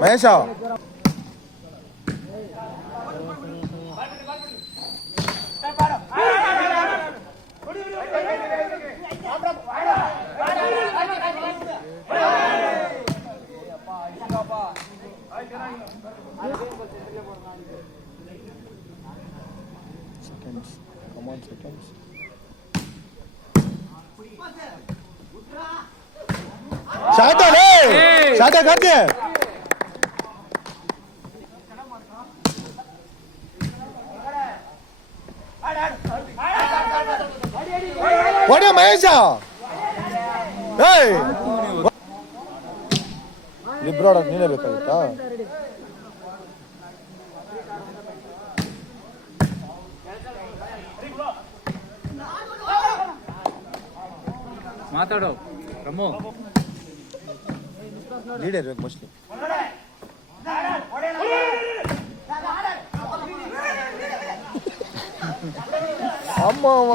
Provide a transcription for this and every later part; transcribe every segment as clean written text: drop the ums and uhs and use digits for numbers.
Mahesh seconds. Come on, seconds. Shata, hey! Shata, got there. What are Mahesh? Hey! Libra, ನೀನೇ ಬೇಕಾಗಿತ್ತಾ? ಮಾತಾಡೋ ರಮೋ lead ಇರ್ಬೇಕು ಮೋಸ್ಟ್ಲಿ ಅಮ್ಮವ್ವ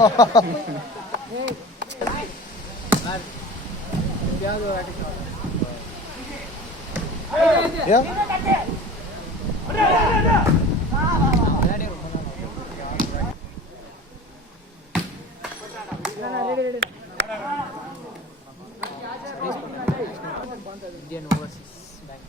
Indian Overseas Bank.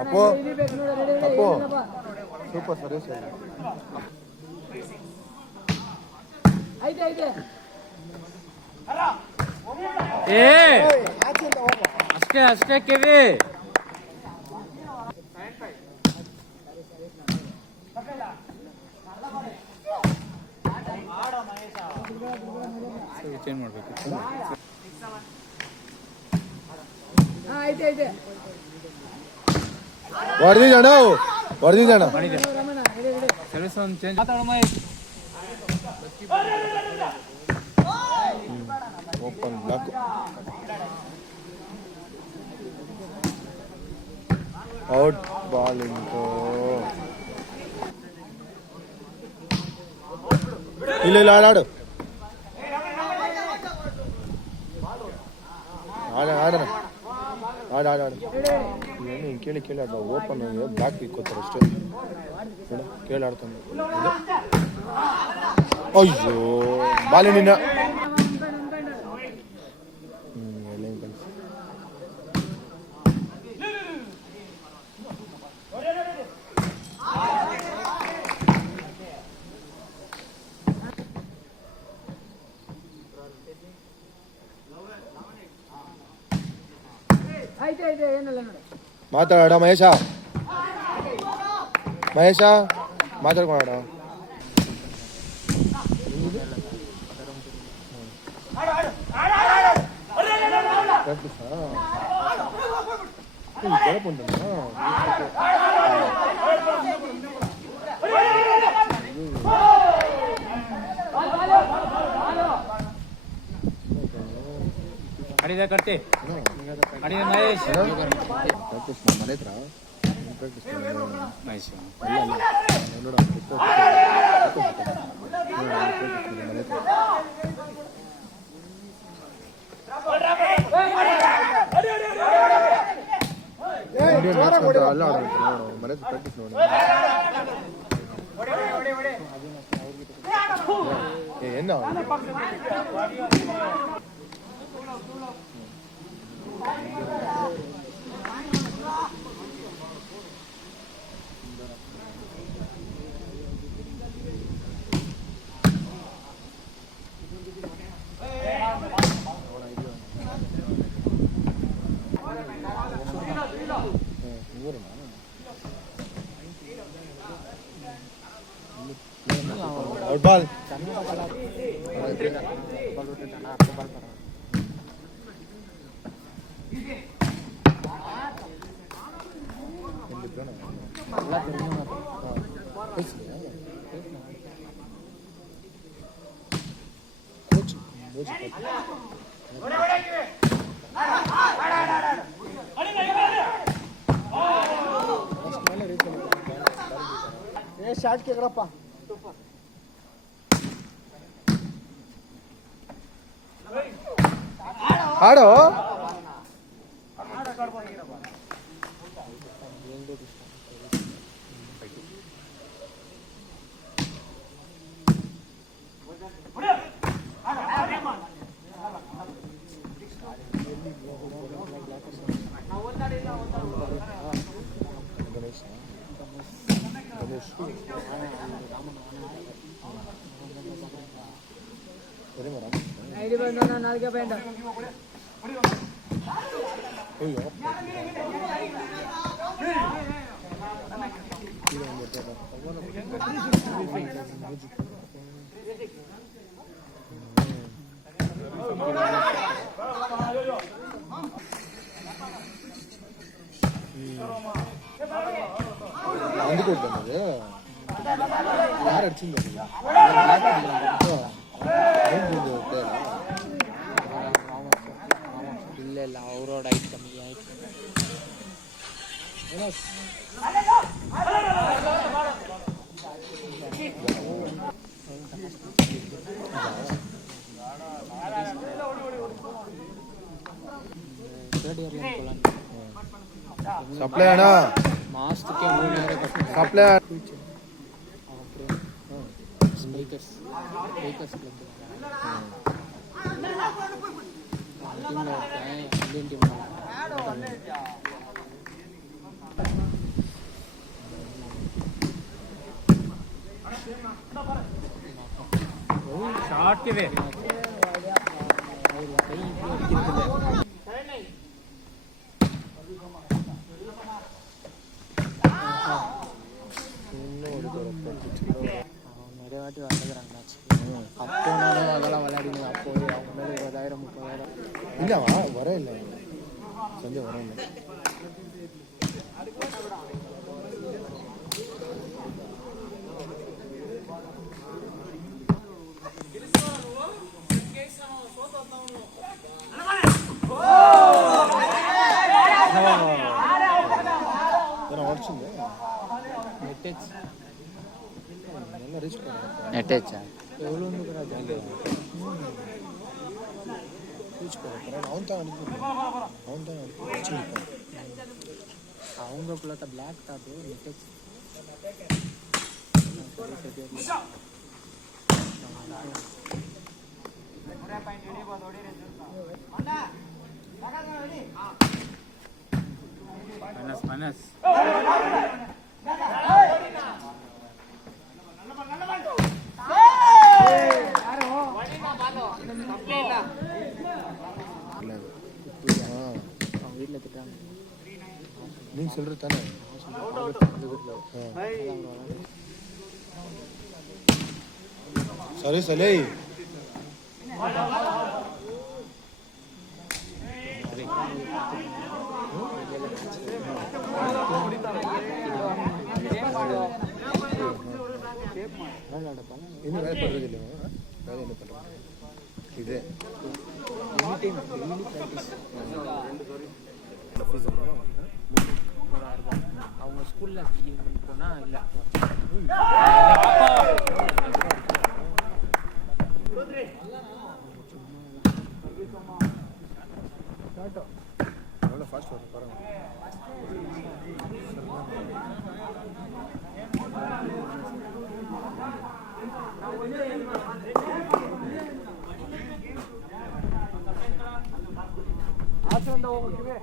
ಅಪ್ಪು ಅಪ್ಪು ಸೂಪರ್ ಸರ್ವಿಸ್ ಅಷ್ಟೇ ಅಷ್ಟೇ ಕೆವಿ ಚೇಂಜ್ ಮಾಡ್ಬೇಕು ಹೊಡೆದಿದ್ದಾಣ ಹೊಡೆದಿದ್ದಾಣ ಸರ್ವಿಸ್ ಒಂದು change open block out ball ಉಂಟು ಇಲ್ಲ ಇಲ್ಲ ಆಡಾಡು ಆಡೋಣ ಆಡ ಆಡ ಏನು ಹಿಂಗೆ ಕೇಳಿ ಕೇಳಿ ಆಡ ಓಪನ್ ಬ್ಲಾಕ್ ಇಕ್ಕೋತಾರೆ ಅಷ್ಟೇ ಕೇಳಿ ಆಡ್ತಾನೆ ಅಯ್ಯೋ ಬಾಲಿನ ಮಾತಾಡ ಮಹೇಶ ಮಹೇಶ ಮಾತಾಡ್ಕೊಳ ಅಡಿದ ಕಟ್ಟಿ ಅಡಿದ ಮಹೇಶ್ ಮನೆ ಹತ್ರ ಮಹೇಶ್ ಅಲ್ಲ ಮನೆ ಪ್ರಾಕ್ಟೀಸ್ ನೋಡಿ என்ன Ball. ಇದಾನೆ ಎಲ್ಲ ತಿರುಗಿ ಮಾತ್ರ ಕಳಿಸಿದ್ಯಾ ಕೋಚ್ ಕೋಚ್ ಏ ಶಾರ್ಟ್ ಕೇಳ್ರಪ್ಪ ಆಡೋ ಗಣೇಶ್ ಗಣೇಶ್ ಸರಿ ಮೇಡಮ್ ಐಡಿ ಬಂದ ನಾಲ್ಗೆ ಪ್ಯಾಂಟ್ ಅಯ್ಯೋ అందుకుంటున్నది ಯಾರು ಅಡಿಸಿಂದ ಇಲ್ಲ ಇಲ್ಲ ಅವರೋಡ ಐಟ್ ಕಮ್ಮಿ ಆಯ್ತು ಸಪ್ಲೈ ಅಣ್ಣ ಮಾಸ್ತಕ್ಕೆ 3000 ಕಟ್ಟು supply speakers club Indian team short ಕಿವೆ நிறைய வாட்டி வந்துக்கிறாங்க அப்போ நானும் அதெல்லாம் விளையாடினேன் அப்போ அவங்க மேலே 20,000 30,000 இல்லவா வர இல்லை ಸಂಜೆ வர இல்லை ಹೊಡ್ಸಿಂದೆ ಎಲ್ಲ ರಿಚ್ నెట్టేచ్చా ఎవరు ఉంది కదా రిచ్ అవును அவங்களுக்குள்ள பிளாக் டாப் நெட்டேச் ಮನಸ್ வீட்டில் திட்டாங்க நீங்க சொல்றது தானே சரி சரி இன்னும் வேலை பண்றது இல்லையா வேலை என்ன பண்றாங்க இதே எனி டைம் டெய்லி ப்ராக்டிஸ் அவங்க ஸ்கூலில் போனால் இல்லை எவ்வளோ ஃபாஸ்ட் வரும் பாருங்க ಆಚೆಯಿಂದ ಹೋಗ್ತೀವಿ